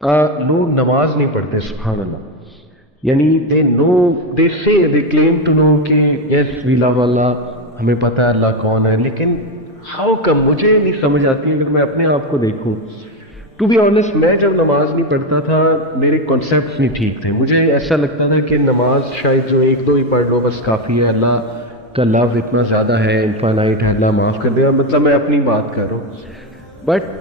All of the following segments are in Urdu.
لوگ نماز نہیں پڑھتے، سبحان اللہ. یعنی دے نو، دے سے دے کلیم ٹو نو کہ یس وی لو اللہ، ہمیں پتہ ہے اللہ کون ہے، لیکن ہاؤ کم؟ مجھے نہیں سمجھ آتی. اگر میں اپنے آپ کو دیکھوں، ٹو بی آنیسٹ، میں جب نماز نہیں پڑھتا تھا میرے کانسیپٹس نہیں ٹھیک تھے. مجھے ایسا لگتا تھا کہ نماز شاید جو ایک دو ہی پڑھ لو بس کافی ہے، اللہ کا لو اتنا زیادہ ہے، انفائنائٹ ہے، اللہ معاف کر دے گا. مطلب میں اپنی بات کر رہا ہوں. بٹ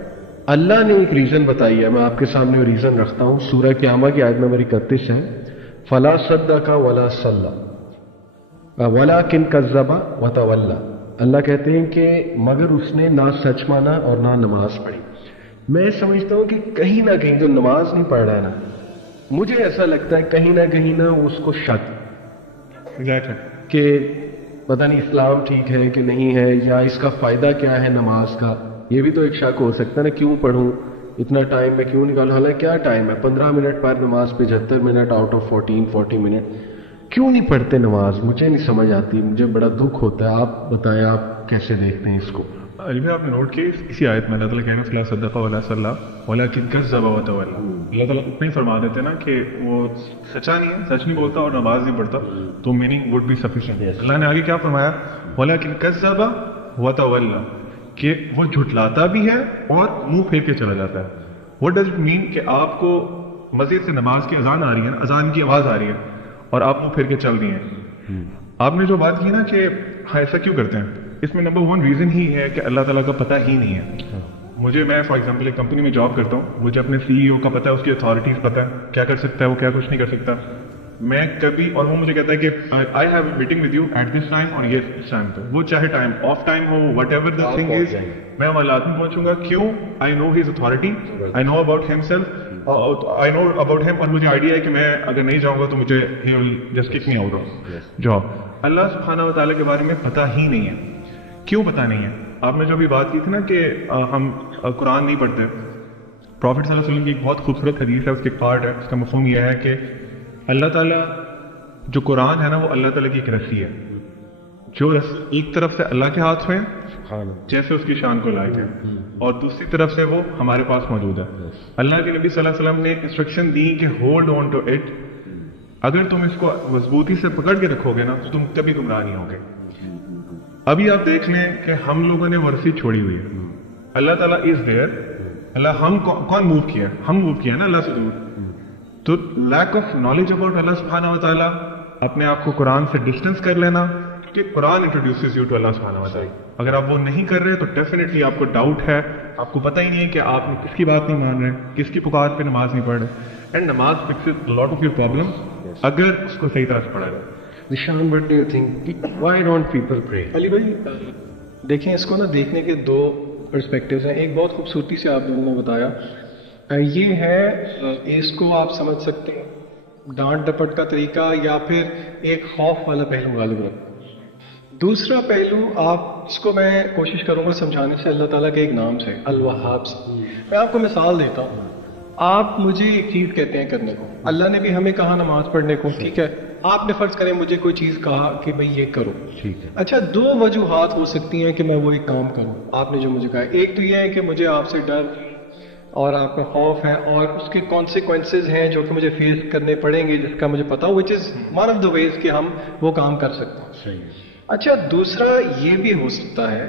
اللہ نے ایک ریزن بتائی ہے، میں آپ کے سامنے وہ ریزن رکھتا ہوں. سورہ قیامہ کی آیت نمبر 31 ہے، فلا صدق ولا صلی ولکن کذب وتولی. اللہ کہتے ہیں کہ مگر اس نے نہ سچ مانا اور نہ نماز پڑھی. میں سمجھتا ہوں کہ کہیں نہ کہیں جو نماز نہیں پڑھ رہا ہے نا، مجھے ایسا لگتا ہے کہیں نہ اس کو شک کہ پتہ نہیں اسلام ٹھیک ہے کہ نہیں ہے، یا اس کا فائدہ کیا ہے نماز کا. یہ بھی تو ایک شک ہو سکتا ہے نا، کیوں پڑھوں اتنا ٹائم میں کیوں نکالوں؟ حالانکہ کیا ٹائم ہے، 15 منٹ پر نماز پہ 75 منٹ آؤٹ آف 40 منٹ. کیوں نہیں پڑھتے نماز؟ مجھے نہیں سمجھ آتی، مجھے بڑا دکھ ہوتا ہے. آپ بتائیں آپ کیسے دیکھتے ہیں اس کو؟ علی بھائی آپ نے نوٹ کیا اسی آیت میں اللہ تعالیٰ کہنا فلا صدق ولا صلی ولکن کذب وتولی. اللہ تعالیٰ اتنے فرما دیتے نا کہ وہ سچا نہیں ہے، سچ نہیں بولتا اور نماز نہیں پڑھتا، تو میننگ وڈ بی سفیشینٹ. اللہ نے آگے کیا فرمایا؟ ولکن کذب وتولی، کہ وہ جھٹلاتا بھی ہے اور منہ پھیر کے چلا جاتا ہے. What does it mean? کہ آپ کو مسجد سے نماز کی اذان آ رہی ہے، اذان کی آواز آ رہی ہے اور آپ منہ پھیر کے چل رہی ہیں. آپ نے جو بات کی نا کہ ہاں ایسا کیوں کرتے ہیں، اس میں نمبر 1 ریزن ہی ہے کہ اللہ تعالیٰ کا پتہ ہی نہیں ہے. میں فار ایگزامپل ایک کمپنی میں جاب کرتا ہوں، مجھے اپنے CEO کا پتہ ہے، اس کی اتھارٹیز پتہ ہے، کیا کر سکتا ہے وہ، کیا کچھ نہیں کر سکتا. میں کبھی، اور وہ مجھے کہتا ہے کہ I have a meeting with you at this time اور یہ اس ٹائم پہ، وہ چاہے ٹائم آف ٹائم ہو، whatever the thing is, میں وہاں لازم پہنچوں گا. کیوں؟ I know his authority, I know about himself, I know about him, اور مجھے آئیڈیا ہے کہ میں اگر نہیں جاؤں گا تو مجھے he will just kick me out of job. Allah سبحانہ و تعالیٰ کے بارے میں پتہ ہی نہیں ہے. کیوں پتہ نہیں ہے؟ آپ نے جو ابھی بات کی تھی نا کہ ہم قرآن نہیں پڑھتے. پروفٹ صلی اللہ علیہ وسلم کی ایک بہت خوبصورت حدیث ہے، اس کے ایک پارٹ ہے، اس کا مفہوم یہ ہے کہ اللہ تعالیٰ جو قرآن ہے نا وہ اللہ تعالیٰ کی ایک رسی ہے، جو ایک طرف سے اللہ کے ہاتھ میں جیسے اس کی شان کو لائق ہے، اور دوسری طرف سے وہ ہمارے پاس موجود ہے. اللہ کے نبی صلی اللہ علیہ وسلم نے انسٹرکشن دی کہ ہولڈ آن ٹو اٹ. اگر تم اس کو مضبوطی سے پکڑ کے رکھو گے نا تو تم کبھی گمراہ نہیں ہوگے. ابھی آپ دیکھ لیں کہ ہم لوگوں نے ورسی چھوڑی ہوئی ہے. اللہ تعالیٰ از دیئر. اللہ ہم کون موو کیا؟ ہم موو کیا نا اللہ سے دور. تو لیک آف نالج اباؤٹ اللہ سبحانہ و تعالیٰ، اپنے آپ کو قرآن سے ڈسٹینس کر لینا، کہ قرآن انٹروڈیوسز یو ٹو اللہ سبحانہ و تعالیٰ. اگر آپ وہ نہیں کر رہے تو ڈیفینیٹلی آپ کو ڈاؤٹ ہے، آپ کو پتہ ہی نہیں ہے کہ آپ کس کی بات نہیں مان رہے، کس کی پکار پہ نماز نہیں پڑھ رہے. اینڈ نماز fixes lot of your problem اگر اس کو صحیح طرح سے پڑھا جائے. نشان، what do you think? Why don't people pray? علی بھائی دیکھیں، اس کو نا دیکھنے کے 2 پرسپیکٹیوز ہیں. ایک بہت خوبصورتی سے آپ لوگوں نے بتایا، یہ ہے اس کو آپ سمجھ سکتے ہیں ڈانٹ ڈپٹ کا طریقہ، یا پھر ایک خوف والا پہلو غالب رکھ. دوسرا پہلو آپ اس کو میں کوشش کروں گا سمجھانے سے اللہ تعالیٰ کے ایک نام سے، الوہاب سے. میں آپ کو مثال دیتا ہوں. آپ مجھے ایک چیز کہتے ہیں کرنے کو، اللہ نے بھی ہمیں کہا نماز پڑھنے کو، ٹھیک ہے. آپ نے فرض کریں مجھے کوئی چیز کہا کہ بھئی یہ کرو، ٹھیک ہے. اچھا 2 وجوہات ہو سکتی ہیں کہ میں وہ ایک کام کروں. آپ نے جو مجھے کہا، ایک تو یہ ہے کہ مجھے آپ سے ڈر اور آپ کا خوف ہے، اور اس کے کانسیکوینسز ہیں جو کہ مجھے فیس کرنے پڑیں گے، جس کا مجھے پتا ہو، وچ از ون آف دا ویز کہ ہم وہ کام کر سکتے ہیں. صحیح ہے. اچھا دوسرا یہ بھی ہو سکتا ہے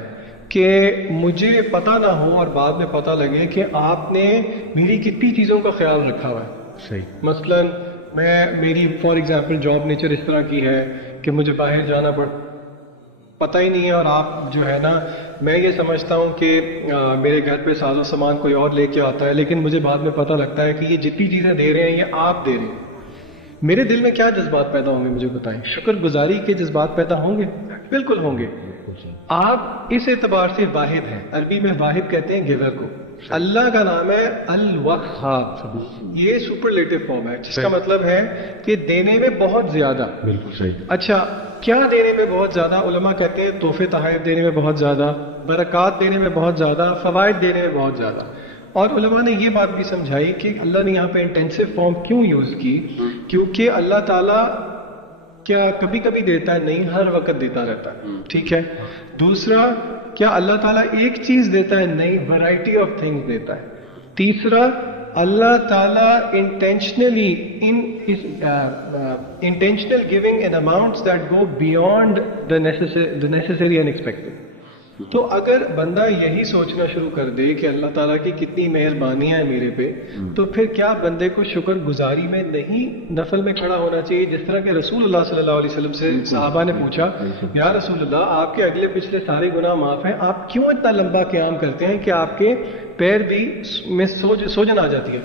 کہ مجھے پتہ نہ ہو اور بعد میں پتہ لگے کہ آپ نے میری کتنی چیزوں کا خیال رکھا ہوا ہے. صحیح. مثلاً میری فار ایگزامپل جاب نیچر اس طرح کی ہے کہ مجھے باہر جانا پتہ ہی نہیں ہے، اور آپ جو ہے نا، میں یہ سمجھتا ہوں کہ میرے گھر پہ ساز و سامان کوئی اور لے کے آتا ہے، لیکن مجھے بعد میں پتہ لگتا ہے کہ یہ جتنی چیزیں دے رہے ہیں یہ آپ دے رہے ہیں. میرے دل میں کیا جذبات پیدا ہوں گے مجھے بتائیں؟ شکر گزاری کے جذبات پیدا ہوں گے؟ بالکل ہوں گے. آپ اس اعتبار سے واحد ہیں. عربی میں واحد کہتے ہیں گیور کو. اللہ کا نام ہے الوہاب، یہ سپرلیٹو فارم ہے، جس کا مطلب ہے کہ دینے میں بہت زیادہ. بالکل صحیح. اچھا کیا دینے میں بہت زیادہ؟ علماء کہتے ہیں تحفے تحائف دینے میں بہت زیادہ، برکات دینے میں بہت زیادہ، فوائد دینے میں بہت زیادہ. اور علماء نے یہ بات بھی سمجھائی کہ اللہ نے یہاں پہ انٹینسو فارم کیوں یوز کی، کیونکہ اللہ تعالیٰ کیا کبھی کبھی دیتا ہے؟ نہیں، ہر وقت دیتا رہتا ہے. ٹھیک ہے. دوسرا، کیا اللہ تعالیٰ ایک چیز دیتا ہے؟ نہیں، ورائٹی آف تھنگز دیتا ہے. تیسرا، Allah Ta'ala intentionally intentional giving in amounts that go beyond the necessary and expected. تو اگر بندہ یہی سوچنا شروع کر دے کہ اللہ تعالیٰ کی کتنی مہربانیاں ہیں میرے پہ، تو پھر کیا بندے کو شکر گزاری میں نہیں نفل میں کھڑا ہونا چاہیے؟ جس طرح کہ رسول اللہ صلی اللہ علیہ وسلم سے صحابہ نے پوچھا، یا رسول اللہ آپ کے اگلے پچھلے سارے گناہ معاف ہیں، آپ کیوں اتنا لمبا قیام کرتے ہیں کہ آپ کے پیر بھی میں سوجن آ جاتی ہے؟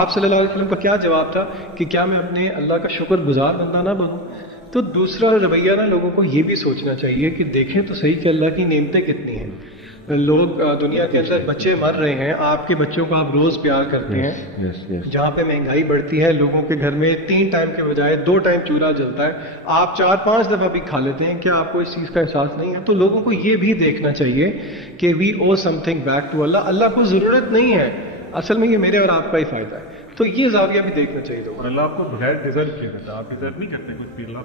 آپ صلی اللہ علیہ وسلم کا کیا جواب تھا کہ کیا میں اپنے اللہ کا شکر گزار بندہ نہ بنوں؟ تو دوسرا رویہ نا لوگوں کو یہ بھی سوچنا چاہیے کہ دیکھیں تو صحیح کہ اللہ کی نعمتیں کتنی ہیں. لوگ دنیا کے اندر بچے مر رہے ہیں، آپ کے بچوں کو آپ روز پیار کرتے ہیں. جہاں پہ مہنگائی بڑھتی ہے، لوگوں کے گھر میں 3 ٹائم کے بجائے 2 ٹائم چولہا جلتا ہے، آپ 4-5 دفعہ بھی کھا لیتے ہیں. کیا آپ کو اس چیز کا احساس نہیں ہے؟ تو لوگوں کو یہ بھی دیکھنا چاہیے کہ وی او سم تھنگ بیک ٹو اللہ. اللہ کو ضرورت نہیں ہے، اصل میں یہ میرے اور آپ کا ہی فائدہ ہے. تو یہ زاویہ بھی دیکھنا چاہیے. اور اللہ آپ کو بغیر ڈیزرو کیا دیتا ہے، آپ ڈیزرو نہیں کرتے کچھ بھی. اللہ